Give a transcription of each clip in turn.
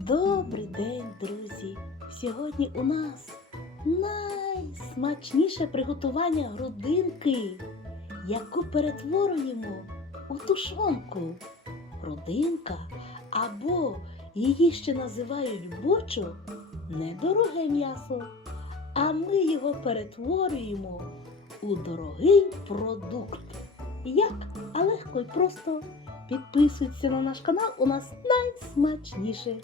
Добрий день, друзі! Сьогодні у нас найсмачніше приготування грудинки, яку перетворюємо у тушонку. Грудинка або її ще називають бочо недороге м'ясо, а ми його перетворюємо у дорогий продукт. Як? А легко і просто. Підписуйтесь на наш канал, у нас найсмачніше.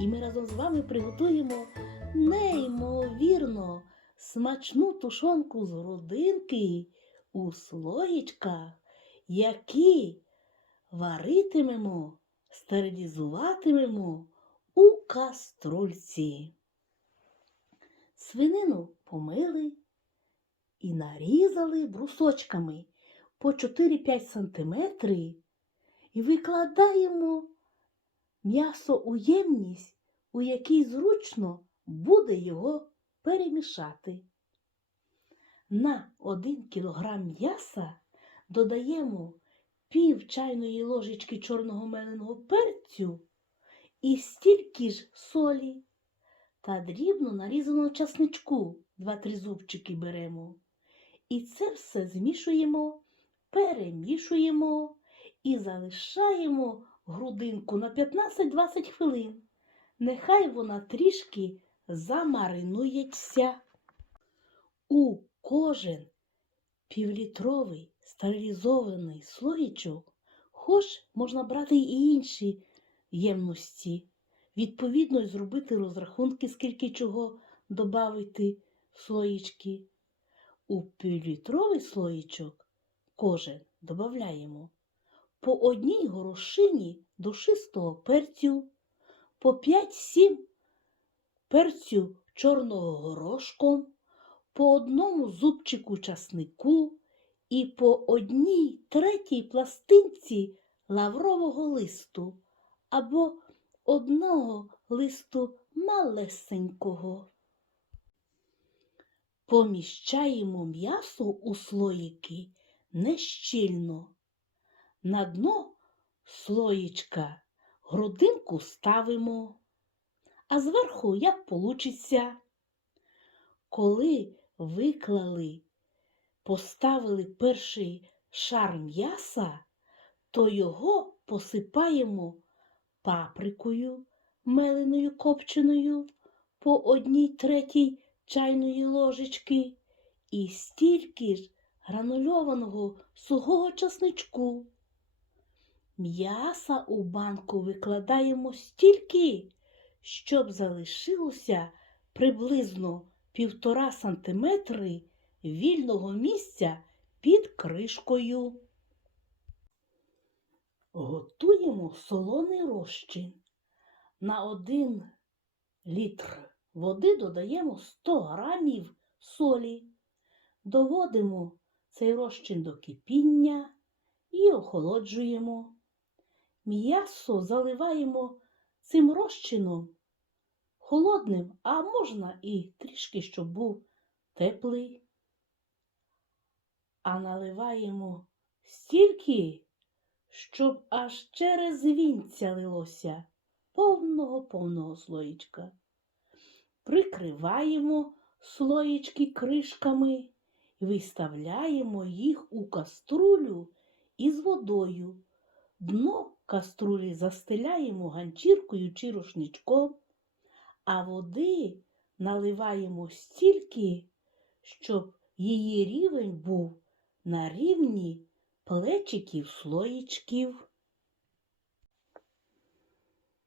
І ми разом з вами приготуємо неймовірно смачну тушонку з грудинки у слоєчках, які варитимемо, стерилізуватимемо у каструльці. Свинину помили і нарізали брусочками по 4-5 сантиметри і викладаємо м'ясо у у якій зручно буде його перемішати. На 1 кг м'яса додаємо пів чайної ложечки чорного меленого перцю і стільки ж солі та дрібно нарізаного часничку 2-3 зубчики беремо. І це все змішуємо, перемішуємо і залишаємо грудинку на 15-20 хвилин. Нехай вона трішки замаринується. У кожен півлітровий стерилізований слоїчок, хоч можна брати і інші ємності. Відповідно, й зробити розрахунки, скільки чого додати в слоїчки. У півлітровий слоїчок кожен додаємо по одній горошині душистого перцю, по 5-7 перцю чорного горошком, по одному зубчику часнику і по одній третій пластинці лаврового листу або одного листу малесенького. Поміщаємо м'ясо у слоїки нещільно. На дно слоїчка грудинку ставимо, а зверху як получиться. Коли виклали, поставили перший шар м'яса, то його посипаємо паприкою меленою копченою по одній третій чайної ложечки і стільки ж гранульованого сухого часничку. М'яса у банку викладаємо стільки, щоб залишилося приблизно півтора сантиметри вільного місця під кришкою. Готуємо солоний розчин. На один літр води додаємо 100 грамів солі. Доводимо цей розчин до кипіння і охолоджуємо. М'ясо заливаємо цим розчином холодним, а можна і трішки, щоб був теплий. А наливаємо стільки, щоб аж через вінця лилося повного повного слоїчка. Прикриваємо слоїчки кришками і виставляємо їх у каструлю із водою. Дно каструлі застеляємо ганчіркою чи рушничком, а води наливаємо стільки, щоб її рівень був на рівні плечиків слоїчків.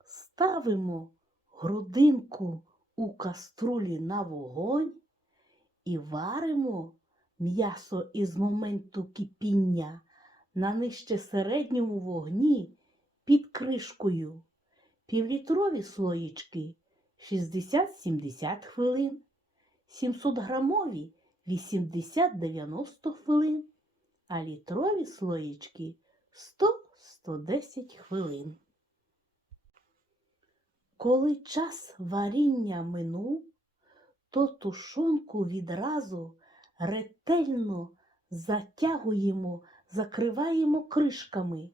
Ставимо грудинку у каструлі на вогонь і варимо м'ясо із моменту кипіння на нижче середньому вогні під кришкою. Півлітрові слоїчки 60-70 хвилин, 700 грамові 80-90 хвилин, а літрові слоїчки 100-110 хвилин. Коли час варіння минув, то тушонку відразу ретельно затягуємо, закриваємо кришками,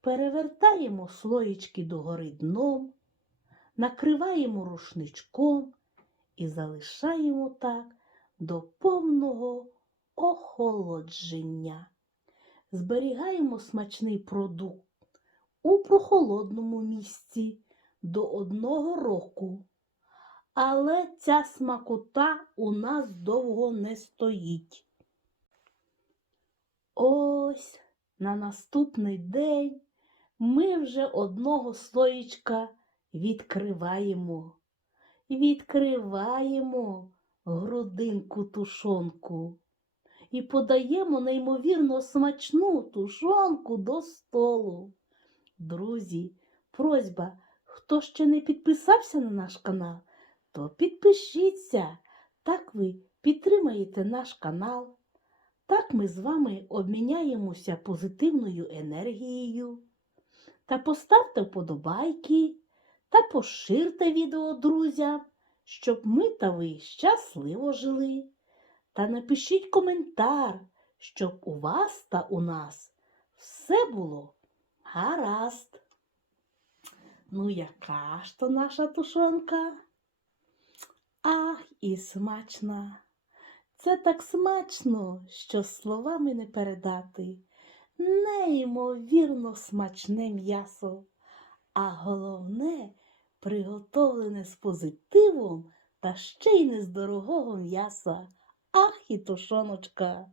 перевертаємо слоєчки догори дном, накриваємо рушничком і залишаємо так до повного охолодження. Зберігаємо смачний продукт у прохолодному місці до одного року. Але ця смакота у нас довго не стоїть. Ось на наступний день ми вже одного слоєчка відкриваємо. Відкриваємо грудинку тушонку і подаємо неймовірно смачну тушонку до столу. Друзі, просьба, хто ще не підписався на наш канал, то підпишіться. Так ви підтримаєте наш канал. Так ми з вами обміняємося позитивною енергією. Та поставте вподобайки та поширте відео друзям, щоб ми та ви щасливо жили. Та напишіть коментар, щоб у вас та у нас все було гаразд. Ну, яка ж то наша тушонка? Ах, і смачна! Це так смачно, що словами не передати. Неймовірно смачне м'ясо, а головне приготовлене з позитивом та ще й не з дорогого м'яса. Ах і тушоночка!